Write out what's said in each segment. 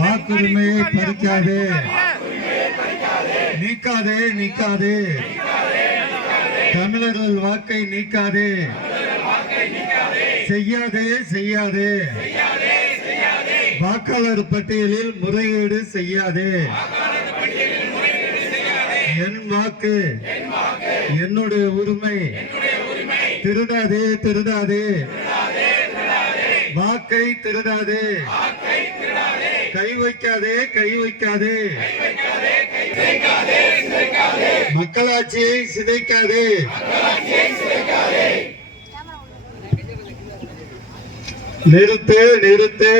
வாக்குரிமையை பறிக்காதே, நீக்காதே நீக்காதே, தமிழர்கள் வாக்கை நீக்காதே, செய்யாதே செய்யாதே, வாக்காளர் பட்டியலில் முறையீடு செய்யாதே. என் வாக்கு என்னுடைய உரிமை, திருடாதே திருடாதே, வாக்கை திருடாதே, கை வைக்காதே கை வைக்காதே, மக்களாட்சியை சிதைக்காதே. நிறுத்து நிறுத்து,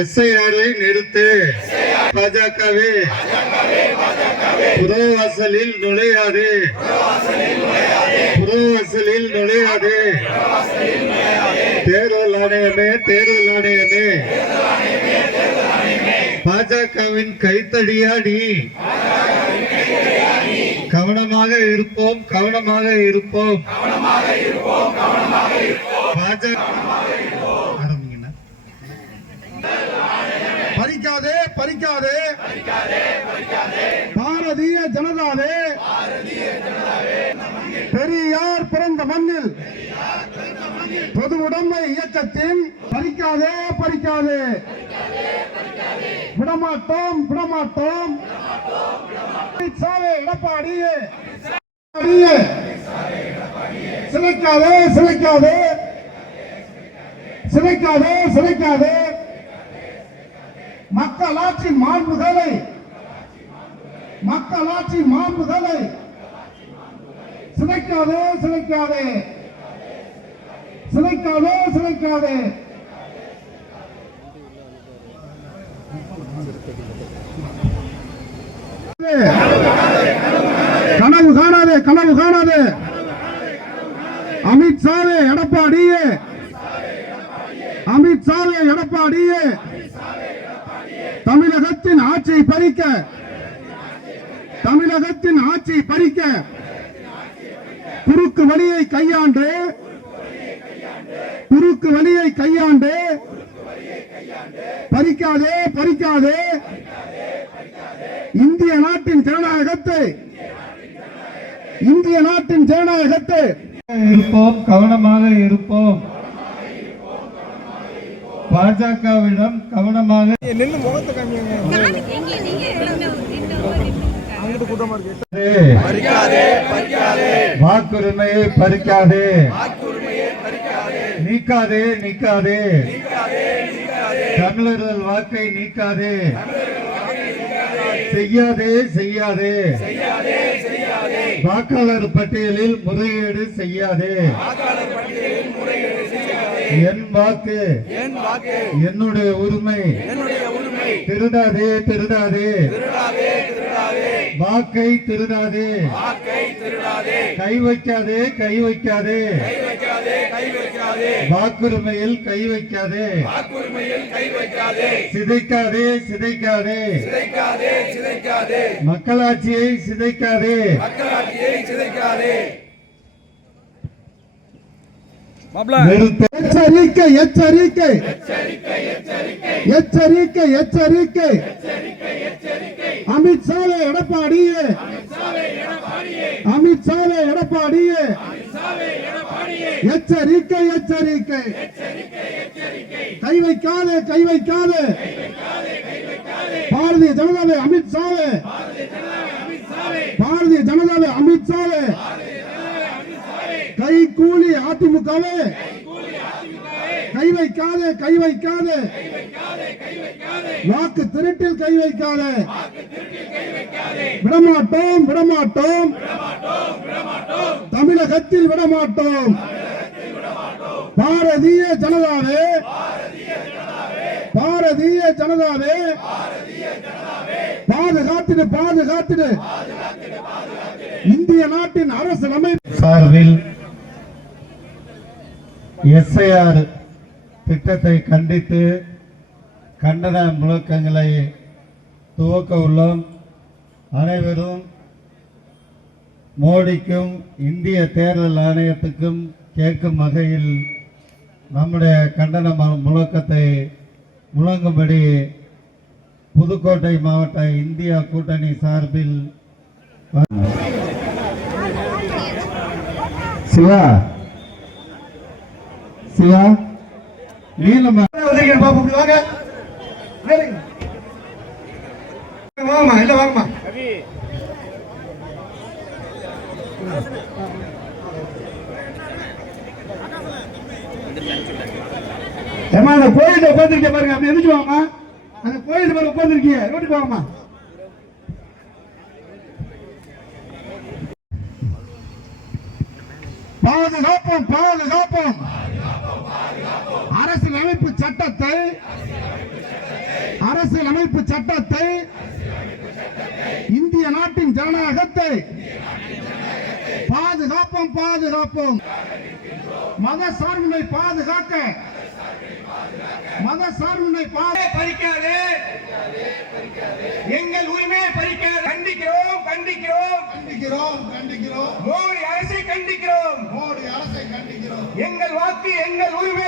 எஸ்ஐஆரை நிறுத்து. பாஜகவே புறவாசலில் நுழையாதே, புறவாசலில் நுழையாதே. தேர்தல் ஆணையமே தேர்தல் ஆணையமே, பாஜகவின் கைத்தடியா நீ. கவனமாக இருப்போம் கவனமாக இருப்போம். பறிக்காதே பறிக்காதே, பாரதிய ஜனதாவே, பெரியார் பிறந்த மண்ணில் பொது உடைமை இயக்கத்தின் பறிக்காதே பறிக்காதே, விடமாட்டோம் விடமாட்டோம். எடப்பாடியே சிலைக்காதே சிலைக்காதே, சிலைக்காதே சிலைக்காதே, மக்களாட்சி மாண்புகளை, மக்களாட்சி மாண்புகளை சிலைக்காதே சிலைக்காதே, சிலைக்காதே சிலைக்காதே. கனவு காணாதே கனவு காணாதே, அமித்ஷாவே எடப்பாடியே, அமித்ஷாவே எடப்பாடியே, தமிழகத்தின் ஆட்சியை பறிக்க, தமிழகத்தின் ஆட்சியை பறிக்க குறுக்கு வழியை கையாண்டு, குறுக்கு வழியை கையாண்டு பறிக்காதே பறிக்காதே, இந்திய நாட்டின் ஜனநாயகத்தை, இந்திய நாட்டின் ஜனநாயகத்தை. இருப்போம் கவனமாக இருப்போம். பாஜகவிடம் கவனமாக வாக்குரிமையை பறிக்காதே, நீக்காதே நீக்காதே, தமிழர்கள் வாக்கை நீக்காதே, செய்யாதே செய்யாதே, வாக்காளர் பட்டியலில் முறையீடு செய்யாதே. என் வாக்கு என்னுடைய உரிமை, திருடாதே திருடாதே, வாக்கை திருடாதே, கை வைக்காதே கை வைக்காதே, வாக்குரிமையில் கை வைக்காதே, சிதைக்காதே சிதைக்காதே, மக்களாட்சியை சிதைக்காதே. எச்சரிக்கை எச்சரிக்கை எச்சரிக்கை எச்சரிக்கை, அமித்ஷாவே எடப்பாடியே, அமித்ஷாவே எடப்பாடியே, எச்சரிக்கை எச்சரிக்கை, கை வைக்காதே கை வைக்காதே, பாரதிய ஜனதாவே அமித்ஷாவே, பாரதிய ஜனதாவே அமித்ஷாவே, கை கூலி அதிமுகவே, கை வைக்காதே கை வைக்காதே, வாக்கு திருட்டில் கை வைக்காதே, விடமாட்டோம் விடமாட்டோம், தமிழகத்தில் விடமாட்டோம். பாரதிய ஜனதாவே, பாரதிய ஜனதாவே, பாதுகாத்திடு பாதுகாத்திடு. இந்திய நாட்டின் அரசியலமைப்பு சார்பில் எஸ்ஐஆர் திட்டத்தை கண்டித்து கண்டன முழக்கங்களை துவக்க உள்ளோம். அனைவரும் மோடிக்கும் இந்திய தேர்தல் ஆணையத்துக்கும் கேட்கும் வகையில் நம்முடைய கண்டன முழக்கத்தை முழங்கும்படி புதுக்கோட்டை மாவட்ட இந்தியா கூட்டணி சார்பில் சிவா சிவா நீளம் வாங்க வாங்கம்மா இல்ல வாங்கம்மா ஏமா அந்த கோயில்ல உட்காந்துருக்க பாருங்க அப்படி எதிர்த்து வாங்கம்மா அந்த கோயில் பாரு உட்காந்துருக்கீங்க ரோட்டுக்கு வாங்கம்மா பாதுகாப்போம் பாதுகாப்போம் அரசியலமைப்பு சட்டத்தை அரசியலமைப்பு சட்டத்தை இந்திய நாட்டின் ஜனநாயகத்தை பாதுகாப்போம் பாதுகாப்போம் மத சார்பினை பாதுகாக்க மத சார்பினை பறிக்காதே எங்கள் உரிமையை பறிக்காது கண்டிக்கிறோம் கண்டிக்கிறோம் கண்டிக்கிறோம் கண்டிக்கிறோம் மோடி அரசை கண்டிக்கிறோம் மோடி அரசை கண்டிக்கிறோம் எங்கள் வாக்கு எங்கள் உரிமை